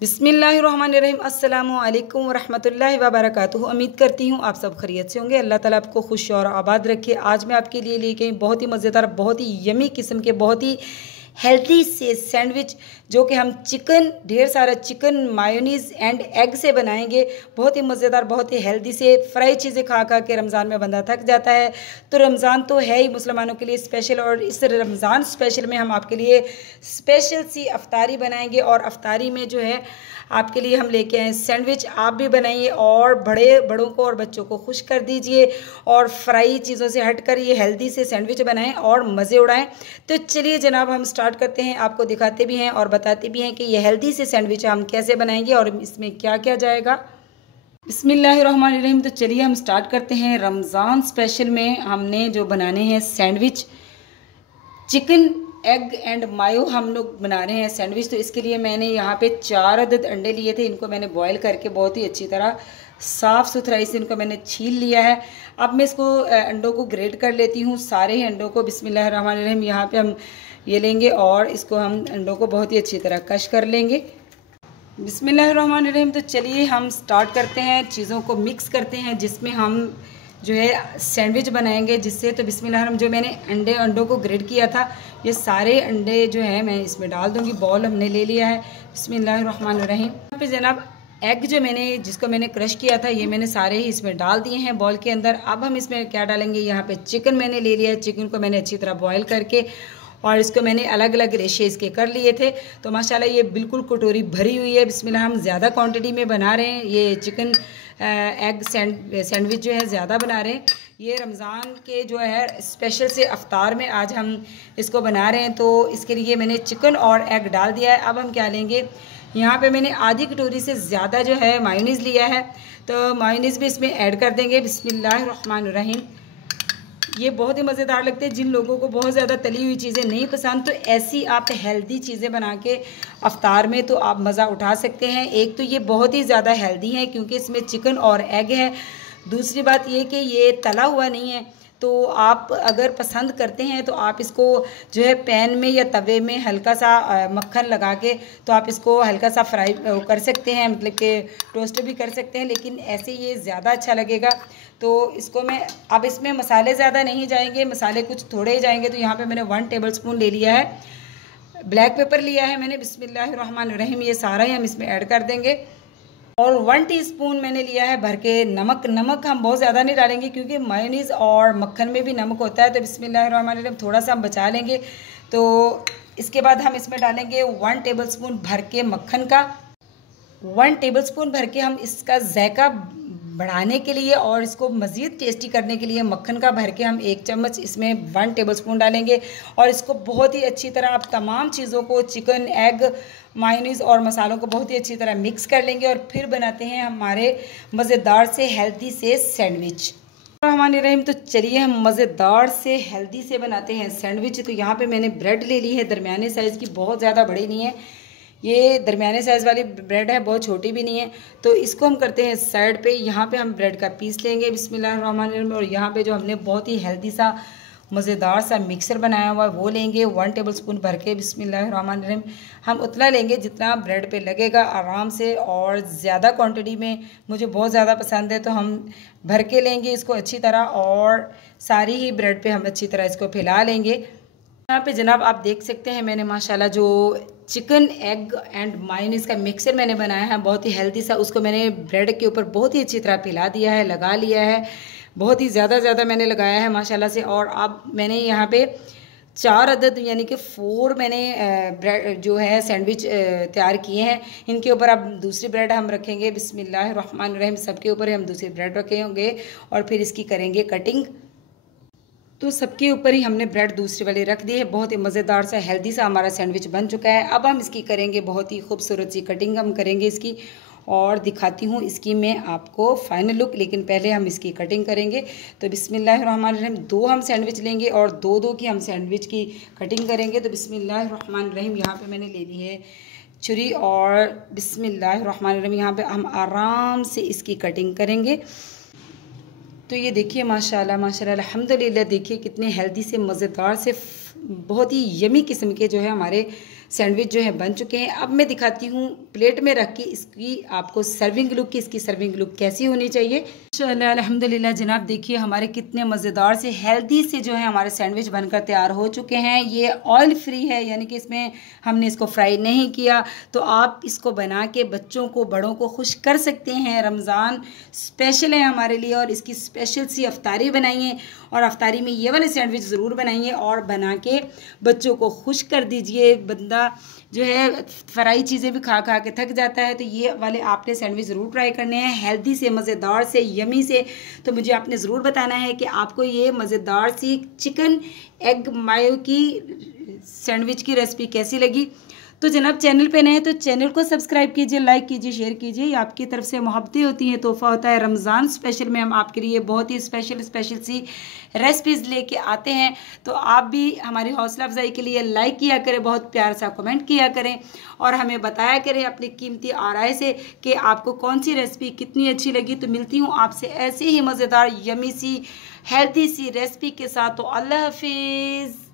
बिस्मिल्लाहिर्रहमानिर्रहीम। अस्सलामु अलैकुम वरहमतुल्लाहि वबरकातुहू। उम्मीद करती हूँ आप सब खैरियत से होंगे। अल्लाह ताला आपको खुश और आबाद रखे। आज मैं आपके लिए लेके आई बहुत ही मज़ेदार, बहुत ही यमी किस्म के, बहुत ही हेल्दी से सैंडविच, जो कि हम चिकन, ढेर सारा चिकन, मायोनीज़ एंड एग से बनाएंगे। बहुत ही मज़ेदार, बहुत ही हेल्दी से। फ्राई चीज़ें खा खा के रमज़ान में बंदा थक जाता है, तो रमज़ान तो है ही मुसलमानों के लिए स्पेशल, और इस रमज़ान स्पेशल में हम आपके लिए स्पेशल सी अफ्तारी बनाएंगे। और अफ्तारी में जो है आपके लिए हम लेके आए सैंडविच। आप भी बनाइए और बड़ों को और बच्चों को खुश कर दीजिए, और फ्राई चीज़ों से हटकर ये हेल्दी से सैंडविच बनाएं और मज़े उड़ाएं। तो चलिए जनाब, हम स्टार्ट करते हैं। आपको दिखाते भी हैं और बताते भी हैं कि ये हेल्दी से सैंडविच हम कैसे बनाएंगे और इसमें क्या क्या जाएगा। बिस्मिल्लाहिर्रहमानिर्रहीम। तो चलिए हम स्टार्ट करते हैं। रमज़ान स्पेशल में हमने जो बनाने हैं सैंडविच, चिकन एग एंड मायो हम लोग बना रहे हैं सैंडविच। तो इसके लिए मैंने यहाँ पे 4 अदद अंडे लिए थे। इनको मैंने बॉईल करके बहुत ही अच्छी तरह साफ़ सुथराई से इनको मैंने छील लिया है। अब मैं इसको अंडों को ग्रेट कर लेती हूँ, सारे ही अंडों को। बिस्मिल्लाहिर्रहमानिर्रहीम। यहाँ पे हम ये लेंगे और इसको हम अंडों को बहुत ही अच्छी तरह कश कर लेंगे। बिस्मिल्लाहिर्रहमानिर्रहीम। तो चलिए हम स्टार्ट करते हैं, चीज़ों को मिक्स करते हैं जिसमें हम जो है सैंडविच बनाएंगे जिससे। तो बिस्मिल्लाह, जो मैंने अंडों को ग्रेट किया था, ये सारे अंडे जो है मैं इसमें डाल दूंगी। बॉल हमने ले लिया है। बिस्मिल्लाहिर्रहमानिर्रहीम। यहाँ पे जनाब एग जो जिसको मैंने क्रश किया था, ये मैंने सारे ही इसमें डाल दिए हैं बॉल के अंदर। अब हम इसमें क्या डालेंगे, यहाँ पे चिकन मैंने ले लिया है। चिकन को मैंने अच्छी तरह बॉयल करके और इसको मैंने अलग अलग रेशे इसके कर लिए थे। तो माशाल्लाह ये बिल्कुल कटोरी भरी हुई है। बिस्मिल्लाह, हम ज़्यादा क्वांटिटी में बना रहे हैं। ये चिकन एग सैंडविच जो है ज़्यादा बना रहे हैं। ये रमज़ान के जो है स्पेशल से अफ्तार में आज हम इसको बना रहे हैं। तो इसके लिए मैंने चिकन और एग डाल दिया है। अब हम क्या लेंगे, यहाँ पे मैंने आधी कटोरी से ज़्यादा जो है मायोनीज़ लिया है, तो मायोनीज़ भी इसमें ऐड कर देंगे। बिस्मिल्लाहिर्रहमानिर्रहीम। ये बहुत ही मज़ेदार लगते हैं। जिन लोगों को बहुत ज़्यादा तली हुई चीज़ें नहीं पसंद, तो ऐसी आप हेल्दी चीज़ें बना के अफ्तार में तो आप मज़ा उठा सकते हैं। एक तो ये बहुत ही ज़्यादा हेल्दी है क्योंकि इसमें चिकन और एग है। दूसरी बात ये कि ये तला हुआ नहीं है, तो आप अगर पसंद करते हैं तो आप इसको जो है पैन में या तवे में हल्का सा मक्खन लगा के तो आप इसको हल्का सा फ्राई कर सकते हैं, मतलब कि टोस्ट भी कर सकते हैं, लेकिन ऐसे ये ज़्यादा अच्छा लगेगा। तो इसको मैं अब इसमें मसाले ज़्यादा नहीं जाएंगे, मसाले कुछ थोड़े ही जाएंगे। तो यहाँ पे मैंने 1 टेबलस्पून ले लिया है ब्लैक पेपर लिया है मैंने। बिस्मिल्लाहिर्रहमानिर्रहीम। ये सारा ही हम इसमें ऐड कर देंगे। और 1 टीस्पून मैंने लिया है भर के नमक। नमक हम बहुत ज़्यादा नहीं डालेंगे क्योंकि मायोनीज़ और मक्खन में भी नमक होता है। तो बिस्मिल्लाहिर्रहमानिर्रहीम थोड़ा सा हम बचा लेंगे। तो इसके बाद हम इसमें डालेंगे 1 टेबलस्पून भर के मक्खन का। 1 टेबलस्पून भर के हम इसका जायका बढ़ाने के लिए और इसको मज़ीद टेस्टी करने के लिए मक्खन का भर के हम 1 चम्मच इसमें 1 टेबलस्पून डालेंगे। और इसको बहुत ही अच्छी तरह आप तमाम चीज़ों को, चिकन, एग, मायोनीज़ और मसालों को बहुत ही अच्छी तरह मिक्स कर लेंगे और फिर बनाते हैं हमारे मज़ेदार से हेल्दी से सैंडविच। रहीम। तो चलिए हम मज़ेदार से हेल्दी से बनाते हैं सैंडविच। तो यहाँ पे मैंने ब्रेड ले ली है दरमियाने साइज़ की, बहुत ज़्यादा बड़ी नहीं है, ये दरमियाने साइज़ वाली ब्रेड है, बहुत छोटी भी नहीं है। तो इसको हम करते हैं साइड पे। यहाँ पे हम ब्रेड का पीस लेंगे बिस्मिल्लाहिर्रहमानिर्रहीम। और यहाँ पे जो हमने बहुत ही हेल्दी सा मज़ेदार सा मिक्सर बनाया हुआ है वो लेंगे 1 टेबलस्पून भर के। बिस्मिल्लाहिर्रहमानिर्रहीम। हम उतना लेंगे जितना ब्रेड पे लगेगा आराम से, और ज़्यादा क्वांटिटी में मुझे बहुत ज़्यादा पसंद है तो हम भर के लेंगे इसको अच्छी तरह, और सारी ही ब्रेड पे हम अच्छी तरह इसको फैला लेंगे। यहाँ पे जनाब आप देख सकते हैं मैंने माशाल्लाह जो चिकन एग एंड मायोनीज़ का मिक्सर मैंने बनाया है बहुत ही हेल्दी सा, उसको मैंने ब्रेड के ऊपर बहुत ही अच्छी तरह फैला दिया है, लगा लिया है। बहुत ही ज़्यादा मैंने लगाया है माशाल्लाह से। और अब मैंने यहाँ पे 4 अदद यानी कि 4 मैंने ब्रेड जो है सैंडविच तैयार किए हैं। इनके ऊपर अब दूसरी ब्रेड हम रखेंगे। बिस्मिल्लाहिर्रहमानिर्रहीम। सबके ऊपर हम दूसरी ब्रेड रखेंगे और फिर इसकी करेंगे कटिंग। तो सबके ऊपर ही हमने ब्रेड दूसरी वाली रख दी है। बहुत ही मज़ेदार सा हेल्दी सा हमारा सैंडविच बन चुका है। अब हम इसकी करेंगे बहुत ही खूबसूरत सी कटिंग हम करेंगे इसकी, और दिखाती हूँ इसकी मैं आपको फाइनल लुक, लेकिन पहले हम इसकी कटिंग करेंगे। तो बिस्मिल्लाहिर्रहमानिर्रहीम 2 हम सैंडविच लेंगे और 2 की हम सैंडविच की कटिंग करेंगे। तो बिस्मिल्लाहिर्रहमानिर्रहीम यहाँ पे मैंने ले ली है छुरी, और बिस्मिल्लाहिर्रहमानिर्रहीम यहाँ पे हम आराम से इसकी कटिंग करेंगे। तो ये देखिए माशाल्लाह माशाल्लाह अल्हम्दुलिल्लाह, देखिए कितने हेल्दी से मज़ेदार से बहुत ही यमी किस्म के जो है हमारे सैंडविच जो है बन चुके हैं। अब मैं दिखाती हूँ प्लेट में रख के इसकी आपको सर्विंग लुक की, इसकी सर्विंग लुक कैसी होनी चाहिए। माशाअल्लाह अल्हम्दुलिल्लाह जनाब, देखिए हमारे कितने मज़ेदार से हेल्दी से जो है हमारे सैंडविच बनकर तैयार हो चुके हैं। ये ऑयल फ्री है, यानी कि इसमें हमने इसको फ्राई नहीं किया। तो आप इसको बना के बच्चों को, बड़ों को खुश कर सकते हैं। रमज़ान स्पेशल है हमारे लिए और इसकी स्पेशल सी अफ्तारी बनाइए और अफ्तारी में ये वाले सैंडविच ज़रूर बनाइए और बना के बच्चों को खुश कर दीजिए। बंदा जो है फ्राई चीज़ें भी खा खा के थक जाता है, तो ये वाले आपने सैंडविच ज़रूर ट्राई करने हैं, हेल्दी से, मज़ेदार से, यमी से। तो मुझे आपने ज़रूर बताना है कि आपको ये मज़ेदार सी चिकन एग मायो की सैंडविच की रेसिपी कैसी लगी। तो जनाब चैनल पे नए हैं तो चैनल को सब्सक्राइब कीजिए, लाइक कीजिए, शेयर कीजिए। ये आपकी तरफ से मोहब्बतें होती हैं, तोहफ़ा होता है। रमज़ान स्पेशल में हम आपके लिए बहुत ही स्पेशल सी रेसिपीज़ लेके आते हैं। तो आप भी हमारी हौसला अफजाई के लिए लाइक किया करें, बहुत प्यार सा कमेंट किया करें और हमें बताया करें अपनी कीमती आराय से कि आपको कौन सी रेसिपी कितनी अच्छी लगी। तो मिलती हूँ आपसे ऐसे ही मज़ेदार, यमी सी, हेल्दी सी रेसिपी के साथ। तो अल्लाह हाफिज़।